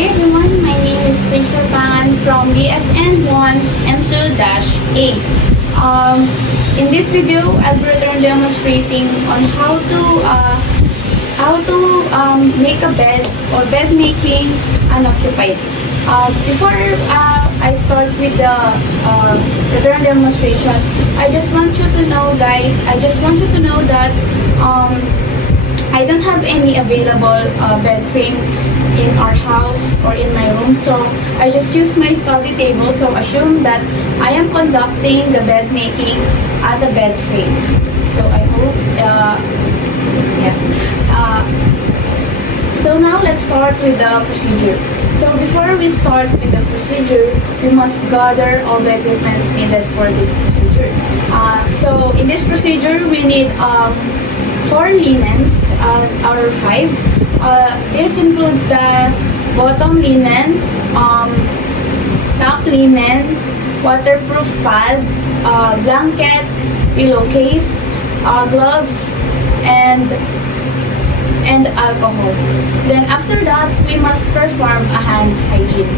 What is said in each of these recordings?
Hi everyone, my name is Tisha Pan from BSN 1 and 2-A. In this video, I'll be demonstrating on how to make a bed or bed making unoccupied. Before I start with the demonstration, I just want you to know, guys. That I don't have any available bed frame in our house or in my room, so I just use my study table. So assume that I am conducting the bed making at the bed frame. So I hope, so now let's start with the procedure. So before we start with the procedure, we must gather all the equipment needed for this procedure. So in this procedure, we need 4 linens out of 5. This includes the bottom linen, top linen, waterproof pad, blanket, pillowcase, gloves, and alcohol. Then after that, we must perform a hand hygiene.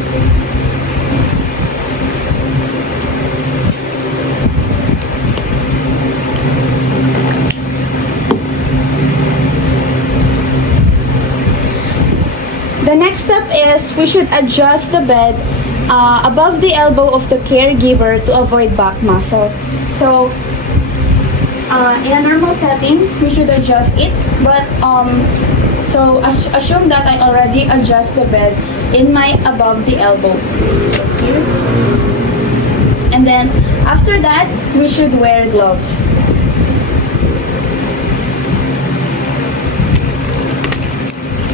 The next step is we should adjust the bed above the elbow of the caregiver to avoid back muscle. So in a normal setting, we should adjust it, but so assume that I already adjust the bed in my above the elbow. So here. And then after that, we should wear gloves.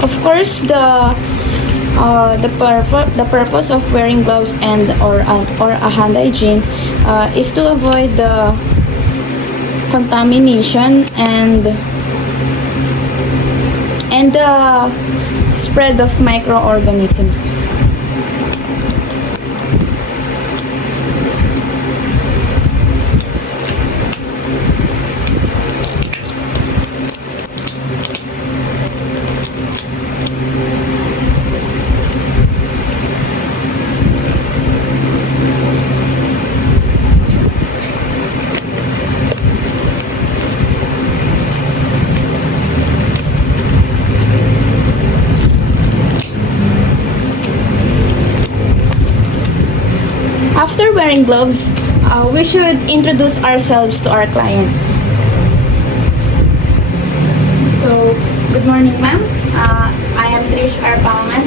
Of course, the purpose of wearing gloves or a hand hygiene is to avoid the contamination and the spread of microorganisms. After wearing gloves, we should introduce ourselves to our client. So, good morning, ma'am. I am Trish Arpangan,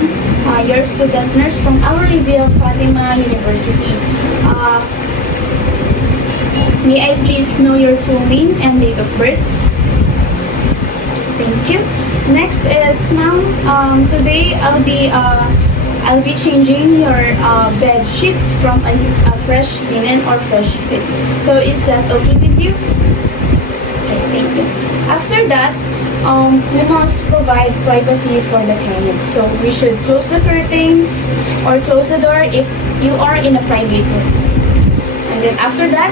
your student nurse from Our Lady of Fatima University. May I please know your full name and date of birth? Thank you. Next is, ma'am, today I'll be changing your bed sheets from a fresh linen or fresh sheets. So is that okay with you? Okay, thank you. After that, we must provide privacy for the client. So we should close the curtains or close the door if you are in a private room. And then after that,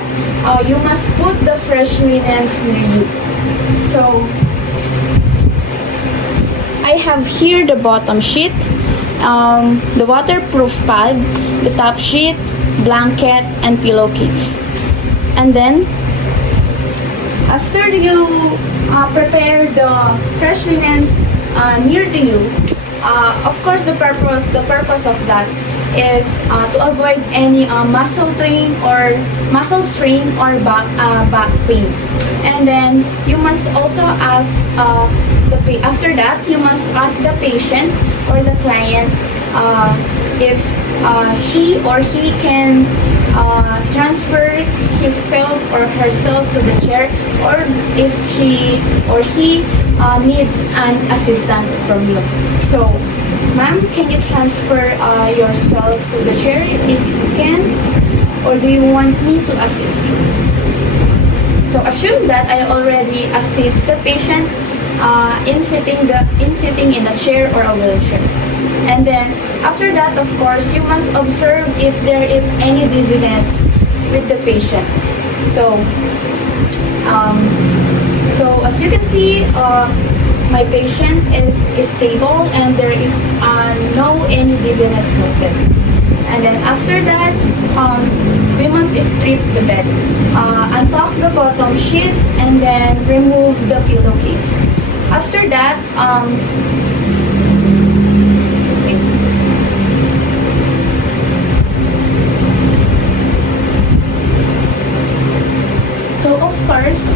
you must put the fresh linens near you. So I have here the bottom sheet, the waterproof pad, the top sheet, blanket, and pillowcase. And then, after you prepare the fresh linens near to you, of course the purpose of that is to avoid any muscle strain or back pain. And then you must also ask after that you must ask the patient or the client if she or he can transfer himself or herself to the chair, or if she or he needs an assistant from you. So, ma'am, can you transfer yourself to the chair if you can, or do you want me to assist you? So assume that I already assist the patient in sitting in a chair or a wheelchair. And then after that, of course, you must observe if there is any dizziness with the patient. So as you can see, my patient is stable and there is no any dizziness noted. And then after that, we must strip the bed, untuck the bottom sheet, and then remove the pillowcase. After that, so of course,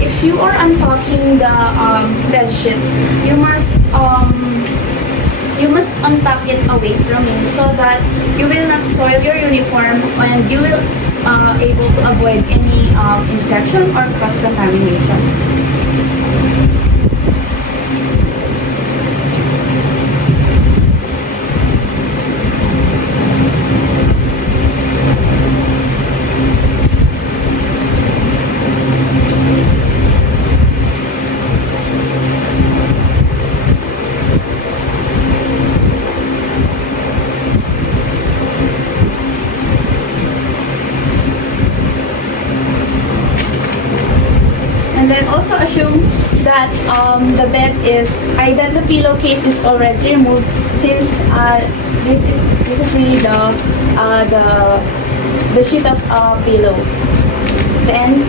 if you are untucking the bed sheet, you must untuck it away from you so that you will not soil your uniform and you will able to avoid any infection or cross-contamination. And then also assume that the bed is that the pillowcase is already removed, since this is really the sheet of pillow. Then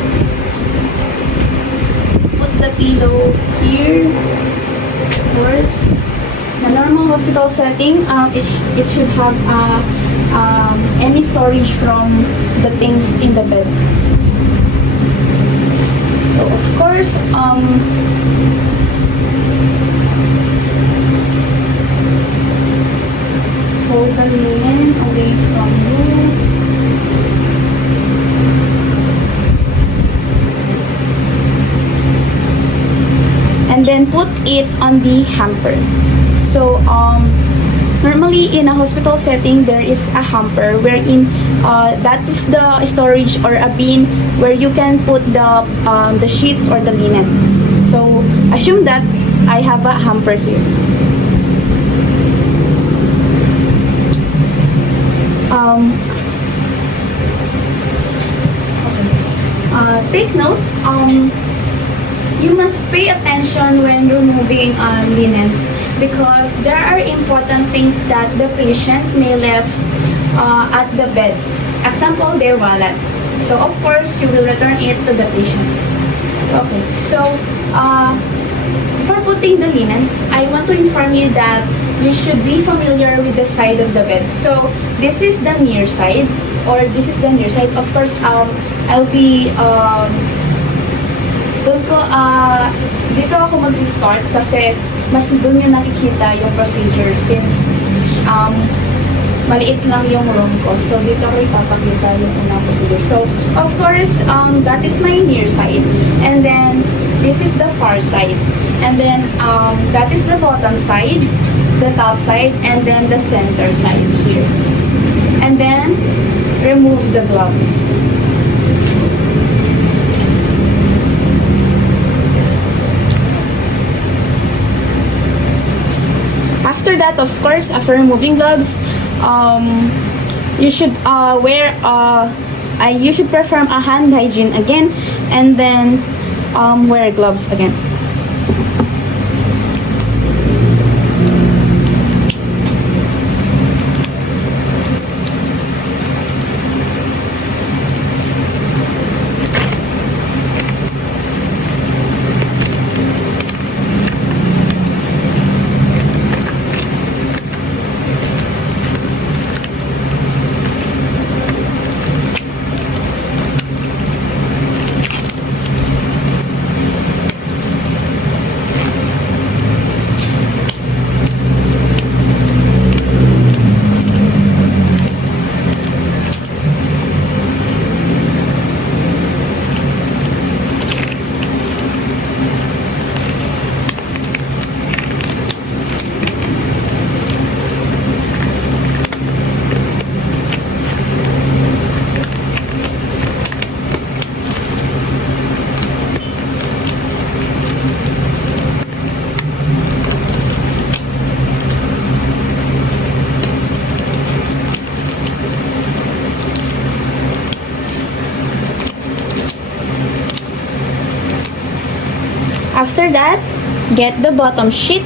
put the pillow here. Of course, the normal hospital setting, it should have any storage from the things in the bed. So of course, fold the linen away from you. And then put it on the hamper. So normally in a hospital setting, there is a hamper wherein that is the storage or a bin where you can put the sheets or the linen. So assume that I have a hamper here. Take note, you must pay attention when removing linens, because there are important things that the patient may left at the bed. Example, their wallet. So of course, you will return it to the patient. Okay, so before putting the linens, I want to inform you that you should be familiar with the side of the bed. So this is the near side, or this is the near side. Of course, I'll be dito ako mag-start kasi mas doon yung nakikita yung procedure, since maliit lang yung room ko. So dito ko ipapakita yung unang procedure. So of course, that is my near side, and then this is the far side, and then that is the bottom side, the top side, and then the center side here. And then remove the gloves. After that, of course, after removing gloves, you should you should perform a hand hygiene again, and then wear gloves again. After that, get the bottom sheet.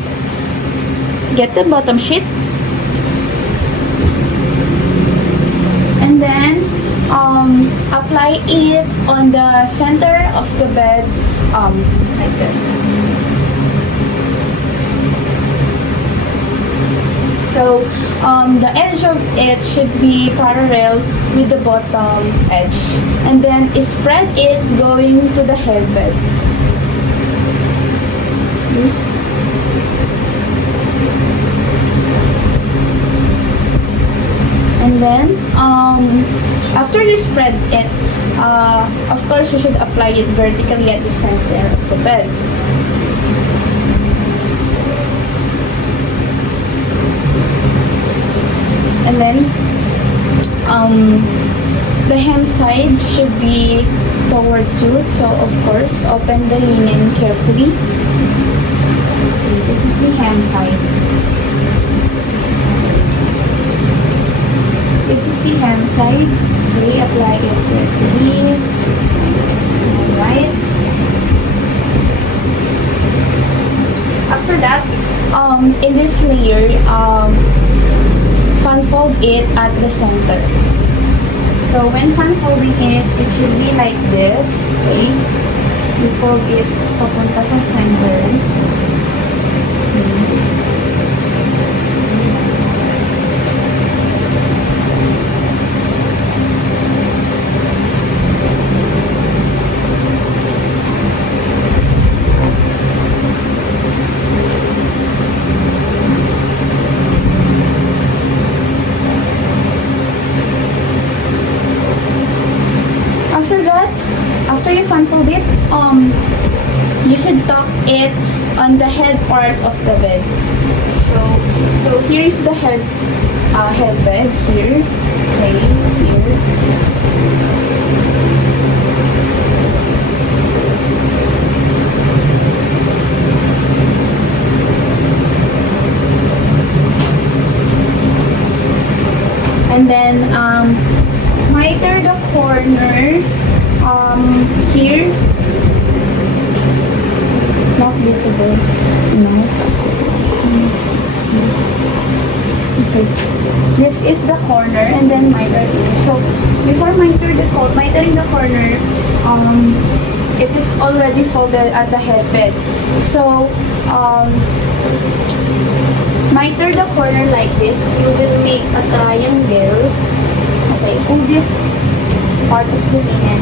And then apply it on the center of the bed, like this. So the edge of it should be parallel with the bottom edge, and then spread it going to the headbed. And then after you spread it, of course you should apply it vertically at the center of the bed. And then the hem side should be towards you, so of course open the linen carefully. Okay, this is the hem side. This is the hem side. Okay, apply it carefully. Alright. After that, in this layer, fan fold it at the center. So when fan folding it, it should be like this. Okay? You fold it papunta sa center. Okay. After you unfold it, you should tuck it on the head part of the bed. So here is the head bed here. Okay, here. And then miter the corner here. It's not visible. No. Okay. This is the corner, and then miter here. So before mitering the corner, it is already folded at the headbed. So miter the corner like this. You will make a triangle. Okay, pull this part of the linen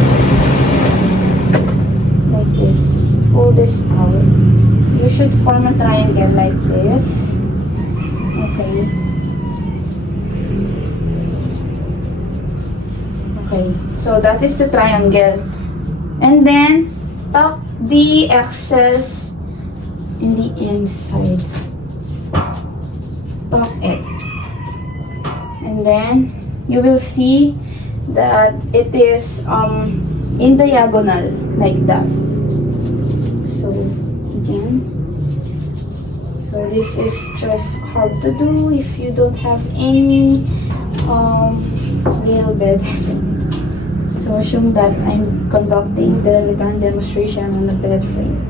like this. Pull this out. You should form a triangle like this. Okay. Okay, so that is the triangle. And then tuck the excess in the inside. Tuck it. And then you will see that it is in diagonal like that. So again, so this is just hard to do if you don't have any real bed. So assume that I'm conducting the return demonstration on the bed frame.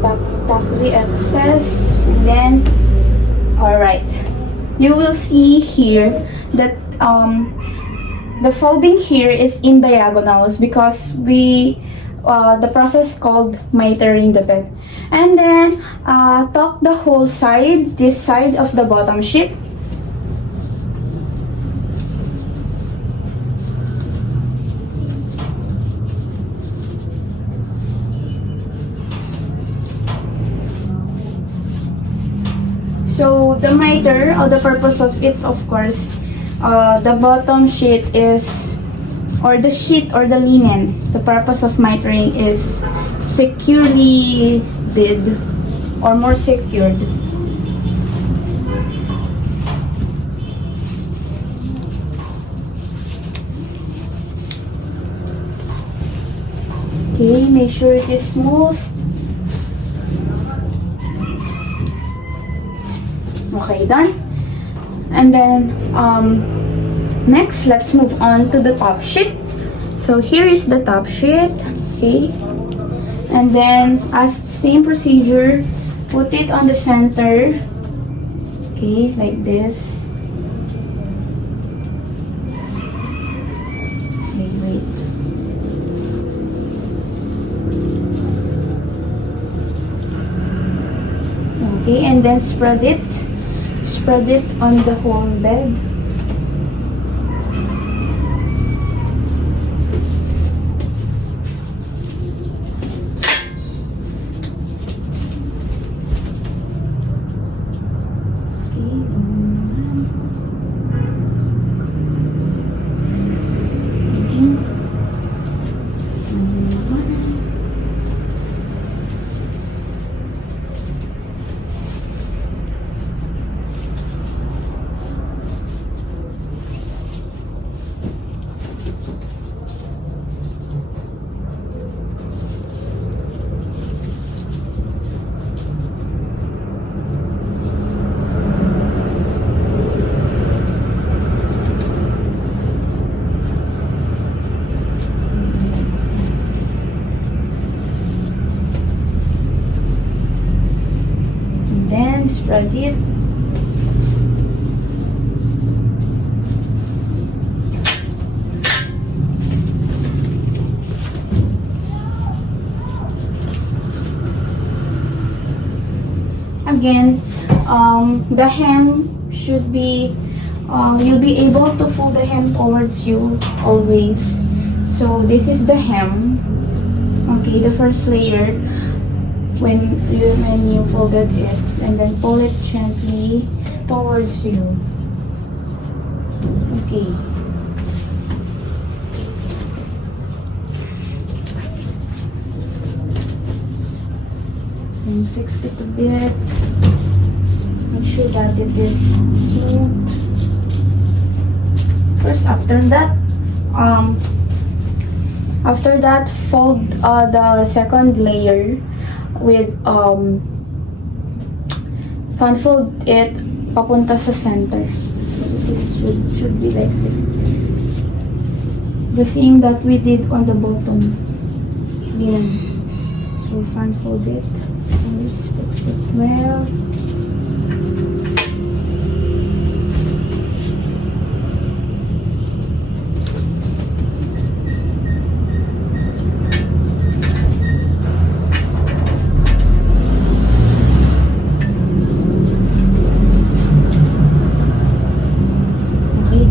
Tuck the excess, and then alright. You will see here that the folding here is in diagonals because we the process called mitering the bed. And then tuck the whole side, this side of the bottom sheet. So the miter, or the purpose of it, of course, the bottom sheet is, or the sheet or the linen, the purpose of mitering is securely did or more secured. Okay, make sure it is smooth. Okay, done. And then next, let's move on to the top sheet. So here is the top sheet, okay? And then as same procedure, put it on the center, okay, like this. Wait. Okay, and then spread it on the whole bed. Then spread it. Again, the hem should be, you'll be able to fold the hem towards you always. So this is the hem. Okay, the first layer. When you folded it, and then pull it gently towards you. Okay. And fix it a bit. Make sure that it is smooth. First, after that, fold the second layer with fan-fold it papunta sa center. So this should be like this. The same that we did on the bottom. Yan. So fan-fold it. Let's fix it well.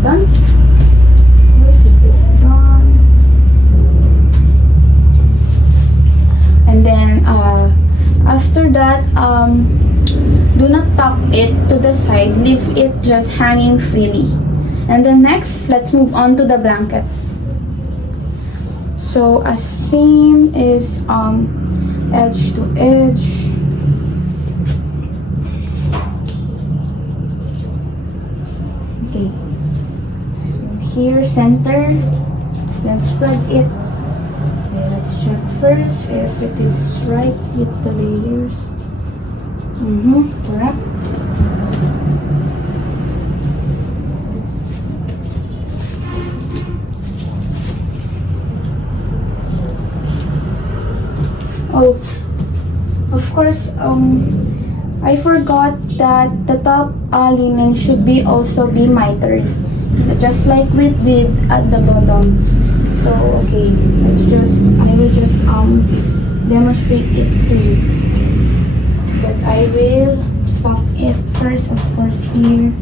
Done. Here's it is done. And then after that, do not tuck it to the side, leave it just hanging freely. And then next, let's move on to the blanket. So as same is edge to edge. Okay. Here, center, then spread it. Okay, let's check first if it is right with the layers. Correct. Oh, of course, I forgot that the top linen should be also be mitered, just like we did at the bottom. So okay, I will just demonstrate it to you. But I will tuck it first, of course, here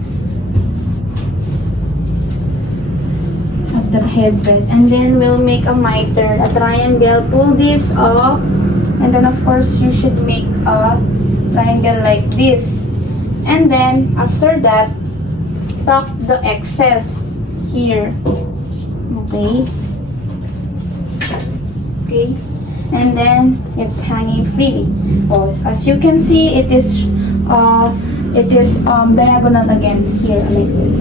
at the headband, and then we'll make a miter, a triangle. Pull this up, and then of course you should make a triangle like this, and then after that, tuck the excess here. Okay, and then it's hanging freely. Oh, as you can see, it is diagonal again here, like this.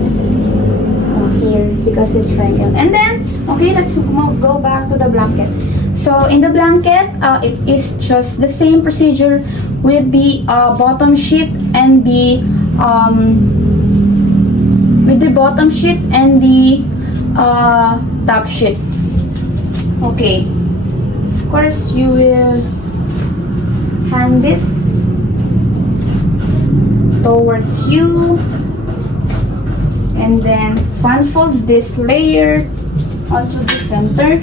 Here, because it's triangle. And then okay, let's go back to the blanket. So in the blanket, it is just the same procedure with the bottom sheet and the top sheet. Okay, of course you will hang this towards you, and then unfold this layer onto the center.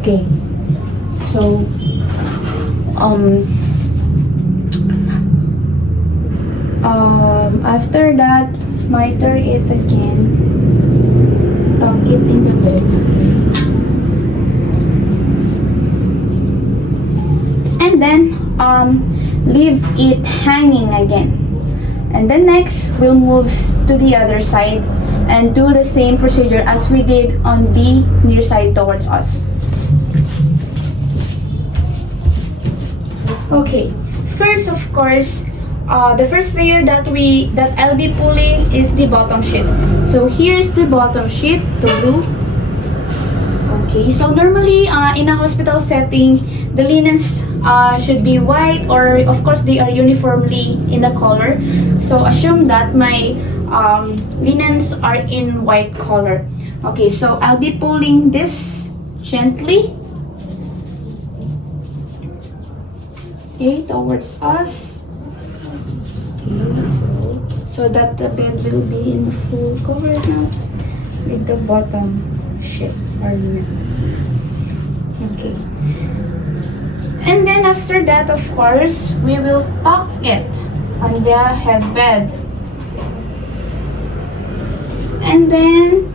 Okay, so after that, miter it again, tuck it in the bed, and then leave it hanging again. And then next, we'll move to the other side and do the same procedure as we did on the near side towards us. Okay, first of course, the first layer that I'll be pulling is the bottom sheet. So here's the bottom sheet to do. Okay, so normally in a hospital setting, the linens should be white, or of course they are uniformly in the color. So assume that my linens are in white color. Okay, so I'll be pulling this gently. Okay, towards us. Okay, so that the bed will be in full cover now with the bottom sheet or linen. Okay. And then after that, of course, we will tuck it on the headbed. And then,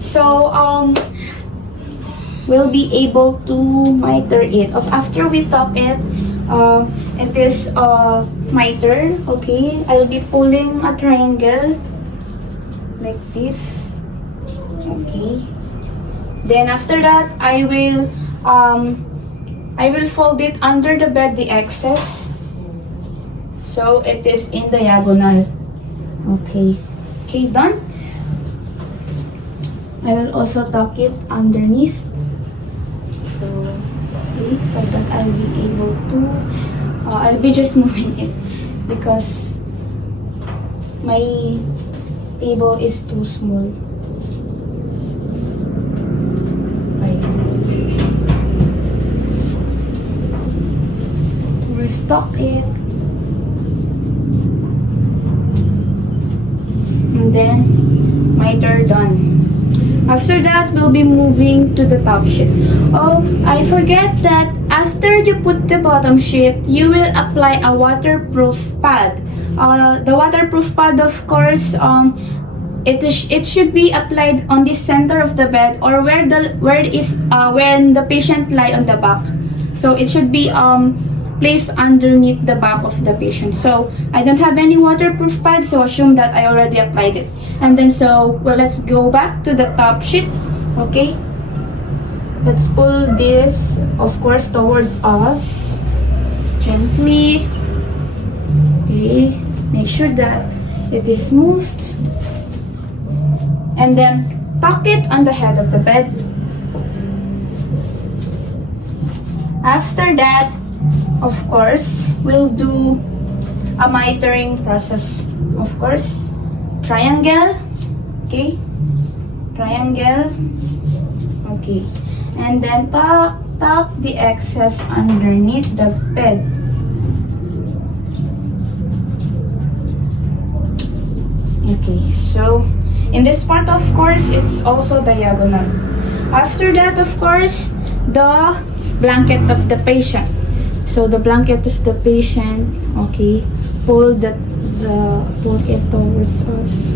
so we'll be able to miter it. After we tuck it, it is miter. Okay, I'll be pulling a triangle like this. Okay. Then after that, I will fold it under the bed, the excess, so it is in diagonal. Okay. Okay, done. I will also tuck it underneath. So, okay, so that I'll be able to, I'll be just moving it because my table is too small. We'll stock it. And then, miter done. After that, we'll be moving to the top sheet. Oh, I forget that after you put the bottom sheet, you will apply a waterproof pad. The waterproof pad, of course, it should be applied on the center of the bed, or where the patient lie on the back. So it should be placed underneath the back of the patient. So I don't have any waterproof pad, so assume that I already applied it. And then let's go back to the top sheet. Okay, let's pull this, of course, towards us gently. Okay, make sure that it is smoothed, and then tuck it on the head of the bed. After that, of course, we'll do a mitering process. Of course, triangle. Okay, triangle. Okay, and then tuck the excess underneath the bed. Okay, so in this part, of course, it's also diagonal. After that, of course, the blanket of the patient. So the blanket of the patient, okay, pull it towards us.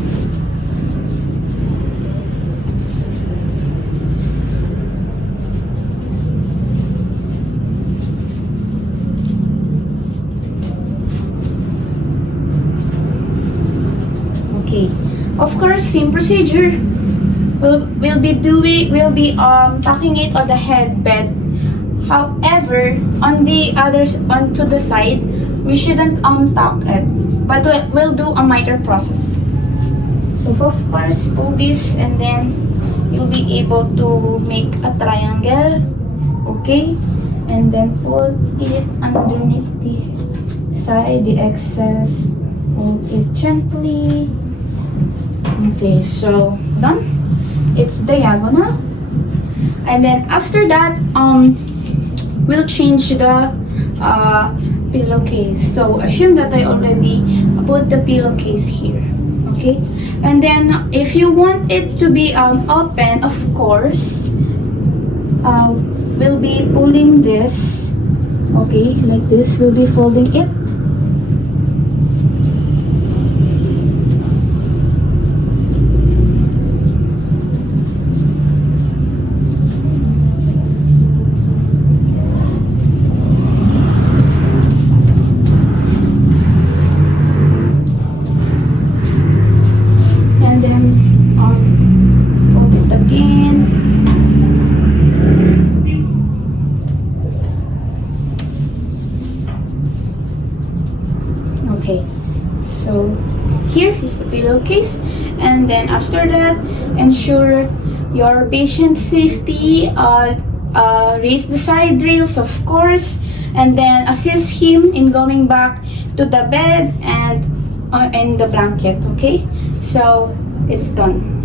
Okay, of course, same procedure. We'll be tucking it on the head bed. However, onto the side, we shouldn't tuck it, but we'll do a miter process. So of course, pull this, and then you'll be able to make a triangle. Okay, and then pull it underneath the side, the excess, pull it gently. Okay, so done. It's diagonal. And then after that, we'll change the pillowcase. So assume that I already put the pillowcase here. Okay, and then if you want it to be open, of course, we'll be pulling this. Okay, like this. We'll be folding it. And then fold it again. Okay, so here is the pillowcase, and then after that, ensure your patient's safety. Raise the side rails, of course, and then assist him in going back to the bed and the blanket. Okay, so it's done.